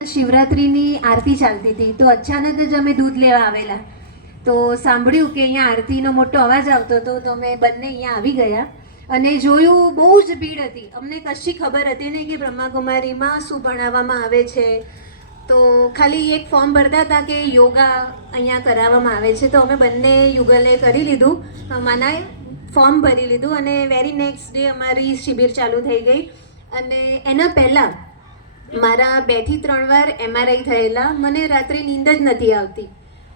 શિવરાત્રિની આરતી ચાલતી હતી તો અચાનક જ અમે દૂધ લેવા આવેલા તો સાંભળ્યું કે અહીંયા આરતીનો મોટો અવાજ આવતો હતો તો અમે બંને અહીંયા આવી ગયા અને જોયું બહુ જ ભીડ હતી. અમને કશી ખબર હતી નહીં કે બ્રહ્માકુમારીમાં શું ભણાવવામાં આવે છે. તો ખાલી એક ફોર્મ ભરતા હતા કે યોગા અહીંયા કરાવવામાં આવે છે તો અમે બંને યુગલે કરી લીધું, માનાએ ફોર્મ ભરી લીધું અને વેરી નેક્સ્ટ ડે અમારી શિબિર ચાલુ થઈ ગઈ. અને એના પહેલાં મારા 2 થી 3 વાર MRI થયેલા. મને રાત્રે નીંદ જ નથી આવતી,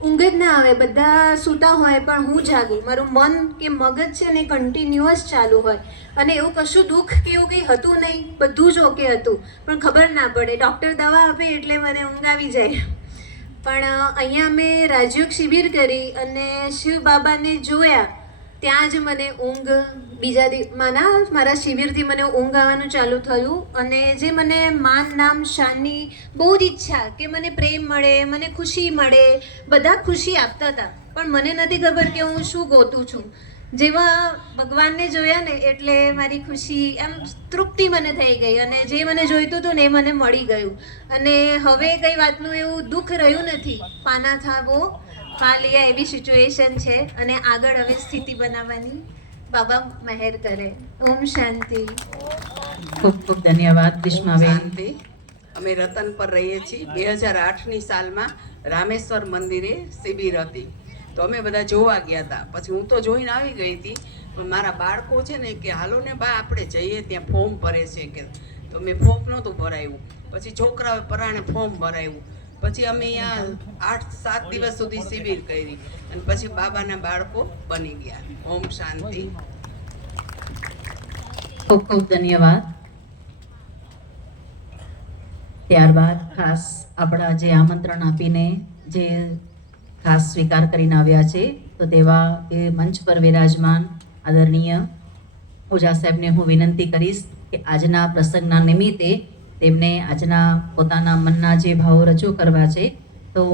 ઊંઘ જ ના આવે. બધા સૂતા હોય પણ હું જાગું. મારું મન કે મગજ છે ને કન્ટિન્યુઅસ ચાલુ હોય અને એવું કશું દુઃખ કે એવું કંઈ હતું નહીં, બધું જ ઓકે હતું પણ ખબર ના પડે. ડૉક્ટર દવા આપે એટલે મને ઊંઘ આવી જાય. પણ અહીંયા અમે રાજયોગ શિબિર કરી અને શિવ બાબાને જોયા ત્યાં જ મને ઊંઘ મારા શિબિરથી મને ઊંઘ આવવાનું ચાલુ થયું. અને જે મને માન નામ શાનની બહુ જ ઈચ્છા કે મને પ્રેમ મળે, મને ખુશી મળે, બધા ખુશી આપતા હતા પણ મને નથી ખબર કે હું શું ગોતું છું. જેવા ભગવાનને જોયા ને એટલે મારી ખુશી એમ તૃપ્તિ મને થઈ ગઈ અને જે મને જોઈતું હતું ને એ મને મળી ગયું. અને હવે કંઈ વાતનું એવું દુઃખ રહ્યું નથી. પાના થાવો પા લિયા એવી સિચ્યુએશન છે અને આગળ હવે સ્થિતિ બનાવવાની બાબા મહેર કરે. ઓમ શાંતિ. ખૂબ ખૂબ ધન્યવાદ વિશ્માબેન. અમે રતન પર રહીએ છીએ. 2008ની સાલમાં રામેશ્વર મંદિરે શિબિર હતી તો અમે બધા જોવા ગયા હતા. પછી હું તો જોઈને આવી ગઈ હતી પણ મારા બાળકો છે ને કે હાલો ને બા આપણે જઈએ ત્યાં ફોર્મ ભરે છે કે, તો મેં ફોર્મ નહોતું ભરાયું. પછી છોકરાઓએ પરાણે ફોર્મ ભરાયું. પછી અમે અહીંયા 8-7 દિવસ સુધી શિબિર કરી અને પછી બાબાના બાળકો બની ગયા. ઓમ શાંતિ. ખૂબ ખૂબ ધન્યવાદ. ત્યારબાદ ખાસ આપણા જે આમંત્રણ આપીને જે ખાસ સ્વીકાર કરીને આવ્યા છે તો તેવા એ મંચ પર વિરાજમાન આદરણીય ઓઝા સાહેબને હું વિનંતી કરીશ કે આજના પ્રસંગના નિમિત્તે તેમને આજના પોતાના મનના જે ભાવો રજૂ કરવા છે તો